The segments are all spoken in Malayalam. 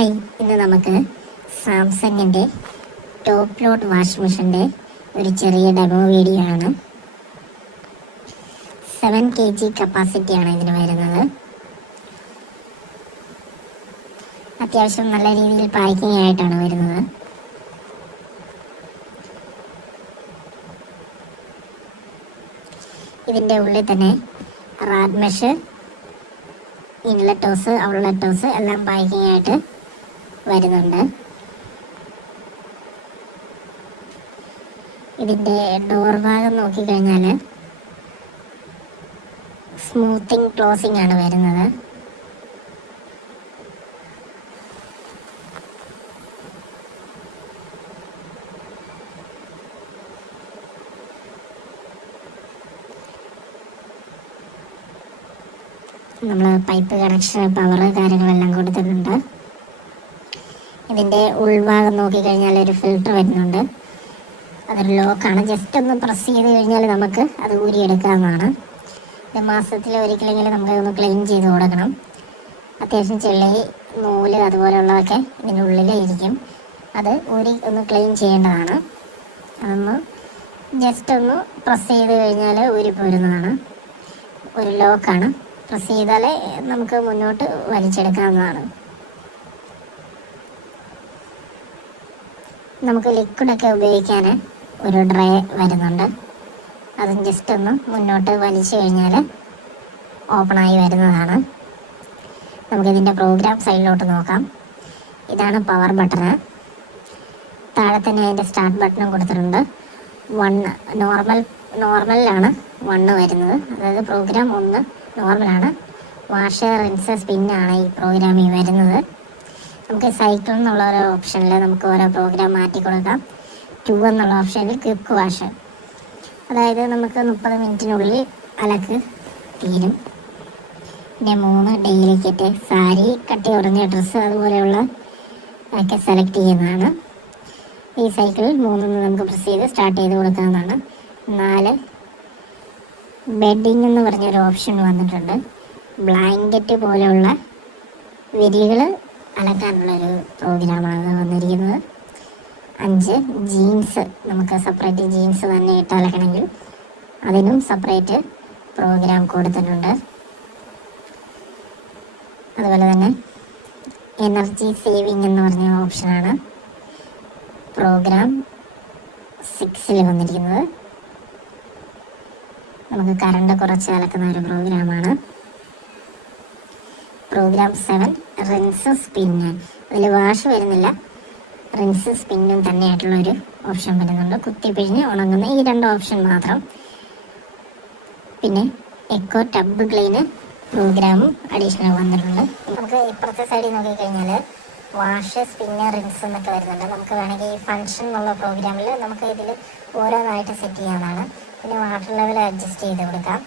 ഹായ്, ഇന്ന് നമുക്ക് സാംസങ്ങിൻ്റെ ടോപ്പ് ലോഡ് വാഷിംഗ് മെഷീൻ്റെ ഒരു ചെറിയ ഡെമോ വീഡിയോ ആണ്. 7 kg കപ്പാസിറ്റിയാണ് ഇതിന് വരുന്നത്. അത്യാവശ്യം നല്ല രീതിയിൽ പാക്കിംഗ് ആയിട്ടാണ് വരുന്നത്. ഇതിൻ്റെ ഉള്ളിൽ തന്നെ റാഡ് മെഷ്, ഇൻലെറ്റ് ഹോസ്, ഔട്ട്ലെറ്റ് ഹോസ് എല്ലാം പാക്കിംഗ് ആയിട്ട് വരുന്നുണ്ട്. ഇതിൻ്റെ ഡോർ ഭാഗം നോക്കിക്കഴിഞ്ഞാൽ സ്മൂത്തിങ് ക്ലോസിംഗ് ആണ് വരുന്നത്. നമ്മൾ പൈപ്പ് കണക്ഷൻ, പവർ കാര്യങ്ങളെല്ലാം കൊടുത്തിട്ടുണ്ട്. ഇതിൻ്റെ ഉൾഭാഗം നോക്കിക്കഴിഞ്ഞാൽ ഒരു ഫിൽറ്റർ വരുന്നുണ്ട്. അതൊരു ലോക്കാണ്. ജസ്റ്റ് ഒന്ന് പ്രസ് ചെയ്ത് കഴിഞ്ഞാൽ നമുക്ക് അത് ഊരിയെടുക്കാവുന്നതാണ്. ഇത് മാസത്തിൽ ഒരിക്കലെങ്കിലും നമുക്കതൊന്ന് ക്ലീൻ ചെയ്ത് കൊടുക്കണം. അത്യാവശ്യം ചെളി, നൂല് അതുപോലെയുള്ളതൊക്കെ ഇതിൻ്റെ ഉള്ളിൽ ഇരിക്കും. അത് ഊരി ഒന്ന് ക്ലീൻ ചെയ്യേണ്ടതാണ്. അതൊന്ന് ജസ്റ്റ് ഒന്ന് പ്രസ് ചെയ്ത് കഴിഞ്ഞാൽ ഊരി പോരുന്നതാണ്. ഒരു ലോക്കാണ്. പ്രസ് ചെയ്താൽ നമുക്ക് മുന്നോട്ട് വലിച്ചെടുക്കാവുന്നതാണ്. നമുക്ക് ലിക്വിഡൊക്കെ ഉപയോഗിക്കാൻ ഒരു ഡ്രേ വരുന്നുണ്ട്. അതും ജസ്റ്റ് ഒന്ന് മുന്നോട്ട് വലിച്ചു കഴിഞ്ഞാൽ ഓപ്പണായി വരുന്നതാണ്. നമുക്കിതിൻ്റെ പ്രോഗ്രാം സൈഡിലോട്ട് നോക്കാം. ഇതാണ് പവർ ബട്ടണ്. താഴെ തന്നെ അതിൻ്റെ സ്റ്റാർട്ട് ബട്ടണും കൊടുത്തിട്ടുണ്ട്. 1 നോർമലിലാണ് 1 വരുന്നത്. അതായത് പ്രോഗ്രാം 1 നോർമലാണ്. വാഷ്, റിൻസ്, സ്പിന്നാണ് ഈ പ്രോഗ്രാമിൽ വരുന്നത്. നമുക്ക് സൈക്കിൾ എന്നുള്ള ഒരു ഓപ്ഷനിൽ നമുക്ക് ഓരോ പ്രോഗ്രാം മാറ്റി കൊടുക്കാം. 2 എന്നുള്ള ഓപ്ഷനിൽ ക്വിക്ക് വാഷ്, അതായത് നമുക്ക് 30 മിനിറ്റിനുള്ളിൽ അലക്ക് തീരും. പിന്നെ 3 ഡെയിലി കിറ്റ്, സാരി, കട്ടി കുറഞ്ഞ ഡ്രസ്സ് അതുപോലെയുള്ള ഒക്കെ സെലക്ട് ചെയ്യുന്നതാണ്. ഈ സൈക്കിൾ 3 നമുക്ക് പ്രസ് ചെയ്ത് സ്റ്റാർട്ട് ചെയ്ത് കൊടുക്കാവുന്നതാണ്. 4 ബെഡിങ് എന്ന് പറഞ്ഞൊരു ഓപ്ഷൻ വന്നിട്ടുണ്ട്. ബ്ലാങ്കറ്റ് പോലെയുള്ള വിരികൾ അലക്കാനുള്ളൊരു പ്രോഗ്രാമാണ് വന്നിരിക്കുന്നത്. 5 ജീൻസ്, നമുക്ക് സെപ്പറേറ്റ് ജീൻസ് തന്നെ ഇട്ട് അലക്കണമെങ്കിൽ അതിനും സെപ്പറേറ്റ് പ്രോഗ്രാം കൊടുത്തിട്ടുണ്ട്. അതുപോലെ തന്നെ എനർജി സേവിങ് എന്ന് പറഞ്ഞ ഓപ്ഷനാണ് പ്രോഗ്രാം 6 വന്നിരിക്കുന്നത്. നമുക്ക് കറണ്ട് കുറച്ച് അലക്കുന്ന ഒരു പ്രോഗ്രാമാണ്. Programme 7 rinse, spin. അതിൽ വാഷ് വരുന്നില്ല, റിൻസ് സ്പിന്നും തന്നെയായിട്ടുള്ളൊരു ഓപ്ഷൻ വരുന്നുണ്ട്. കുത്തിപ്പിഴിഞ്ഞ് ഉണങ്ങുന്ന ഈ 2 ഓപ്ഷൻ മാത്രം. പിന്നെ എക്കോ ടബ് ക്ലീന് പ്രോഗ്രാമും അഡീഷണൽ വന്നിട്ടുണ്ട്. നമുക്ക് ഇപ്പുറത്തെ സൈഡിൽ നോക്കിക്കഴിഞ്ഞാൽ വാഷ്, സ്പിന്ന്, റിൻസ് എന്നൊക്കെ വരുന്നുണ്ട്. നമുക്ക് വേണമെങ്കിൽ ഈ ഫങ്ഷൻ എന്നുള്ള പ്രോഗ്രാമിൽ നമുക്ക് ഇതിൽ ഓരോന്നായിട്ട് സെറ്റ് ചെയ്യാവുന്നതാണ്. പിന്നെ വാട്ടർ ലെവൽ അഡ്ജസ്റ്റ് ചെയ്ത് കൊടുക്കാം.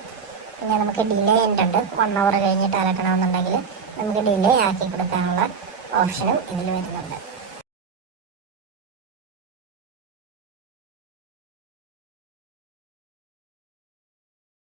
പിന്നെ നമുക്ക് ഡിലേ ഉണ്ട്. 1 hour കഴിഞ്ഞിട്ട് അലക്കണമെന്നുണ്ടെങ്കിൽ നമുക്ക് ഡിലേ ആക്കി കൊടുക്കാനുള്ള ഓപ്ഷനും ഇതിൽ വരുന്നുണ്ട്.